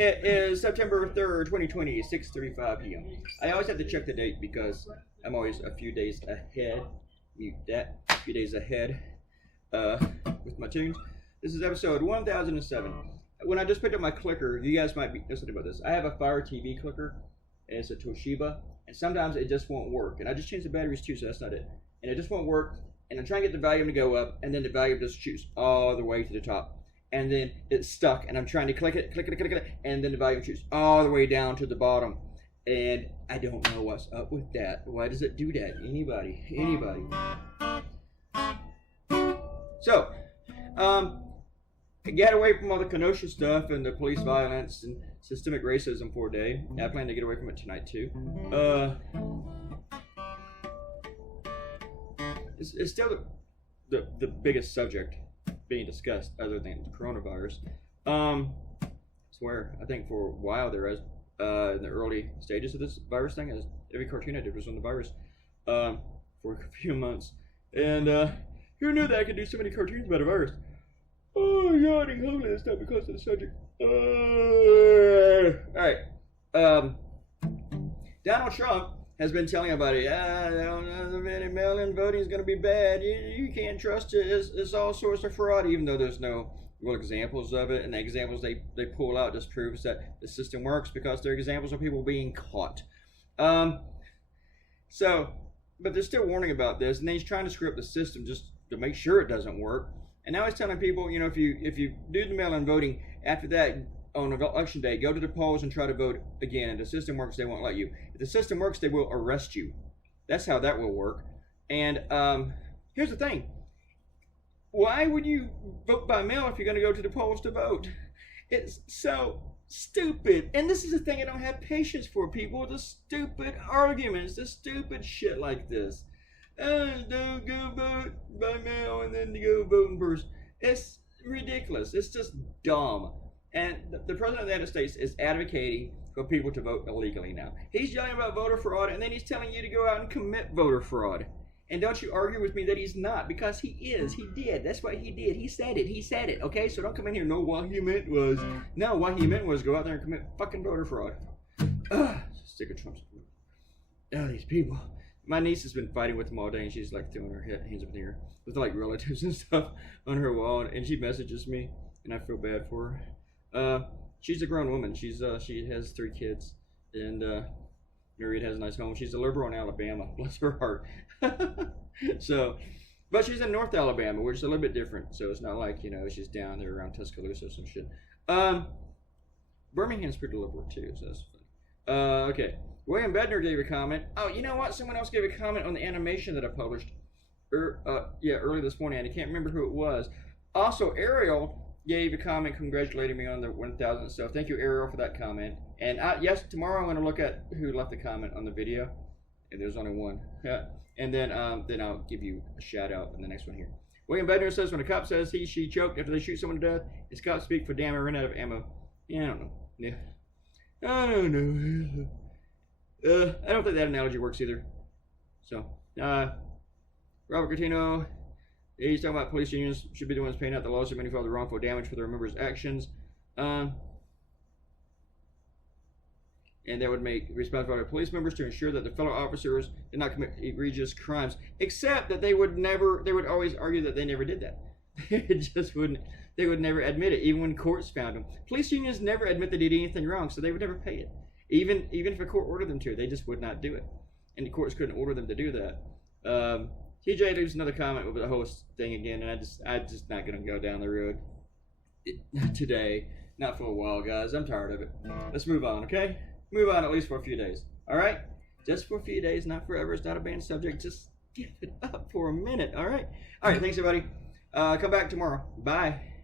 It is September 3rd, 2020, 6:35 p.m. I always have to check the date because I'm always a few days ahead. Mute that. A few days ahead with my tunes. This is episode 1007. When I just picked up my clicker, you guys might be listening about this. I have a Fire TV clicker, and it's a Toshiba, and sometimes it just won't work. And I just changed the batteries too, so that's not it. And it just won't work, and I'm trying to get the volume to go up, and then the volume just shoots all the way to the top. And then it's stuck, and I'm trying to click it, and then the volume shoots all the way down to the bottom. And I don't know what's up with that. Why does it do that? Anybody? So, get away from all the Kenosha stuff and the police violence and systemic racism for a day. I plan to get away from it tonight too. It's still the biggest subject being discussed other than the coronavirus. I swear, I think for a while there was in the early stages of this virus thing, as every cartoon I did was on the virus for a few months. And who knew that I could do so many cartoons about a virus? Oh, yawning, hopefully that's not because of the subject. Alright. Donald Trump has been telling everybody, the mail-in voting is going to be bad. You can't trust it. It's all sorts of fraud, even though there's no real examples of it. And the examples they pull out just proves that the system works because they're examples of people being caught. But they're still warning about this, and then he's trying to screw up the system just to make sure it doesn't work. And now he's telling people, if you do the mail-in voting, after that, on election day, go to the polls and try to vote again. If the system works, they won't let you. If the system works, they will arrest you. That's how that will work. And here's the thing. Why would you vote by mail if you're going to go to the polls to vote? It's so stupid. And this is the thing I don't have patience for, people. The stupid arguments, the stupid shit like this. Don't go vote by mail and then go vote in person. It's ridiculous. It's just dumb. And the President of the United States is advocating for people to vote illegally now. He's yelling about voter fraud, and then he's telling you to go out and commit voter fraud. And don't you argue with me that he's not, because he is. He did. That's what he did. He said it. Okay? So don't come in here and know what he meant was. No, what he meant was go out there and commit fucking voter fraud. Sick of Trump's. These people. My niece has been fighting with them all day, and she's like throwing her hands up in the air with like relatives and stuff on her wall, and she messages me, and I feel bad for her. She's a grown woman. She has 3 kids, and Married, has a nice home. She's a liberal in Alabama, bless her heart. But she's in North Alabama, which is a little bit different. So it's not like she's down there around Tuscaloosa or some shit. Birmingham's pretty liberal too, so that's fun. Okay, William Bednar gave a comment. Oh, you know what? Someone else gave a comment on the animation that I published. Early this morning, and I can't remember who it was. Also, Ariel gave a comment congratulating me on the 1,000th. So thank you, Ariel, for that comment. And yes, tomorrow I'm going to look at who left the comment on the video. And there's only one. Yeah. And then I'll give you a shout out in the next one here. William Bednar says when a cop says he, she choked after they shoot someone to death, his cops speak for damn, I ran out of ammo. Yeah, I don't know. Yeah. I don't know. I don't think that analogy works either. So, Robert Catino. He's talking about police unions should be the ones paying out the lawsuit money for all the wrongful damage for their members' actions. And that would make responsibility of police members to ensure that the fellow officers did not commit egregious crimes. Except that they would always argue that they never did that. They would never admit it, even when courts found them. Police unions never admit they did anything wrong, so they would never pay it. Even if a court ordered them to, they just would not do it. And the courts couldn't order them to do that. TJ leaves another comment with the whole thing again, and I'm just not going to go down the road today. Not for a while, guys. I'm tired of it. Let's move on, okay? Move on at least for a few days, all right? Just for a few days, not forever. It's not a banned subject. Just give it up for a minute, all right? All right, thanks, everybody. Come back tomorrow. Bye.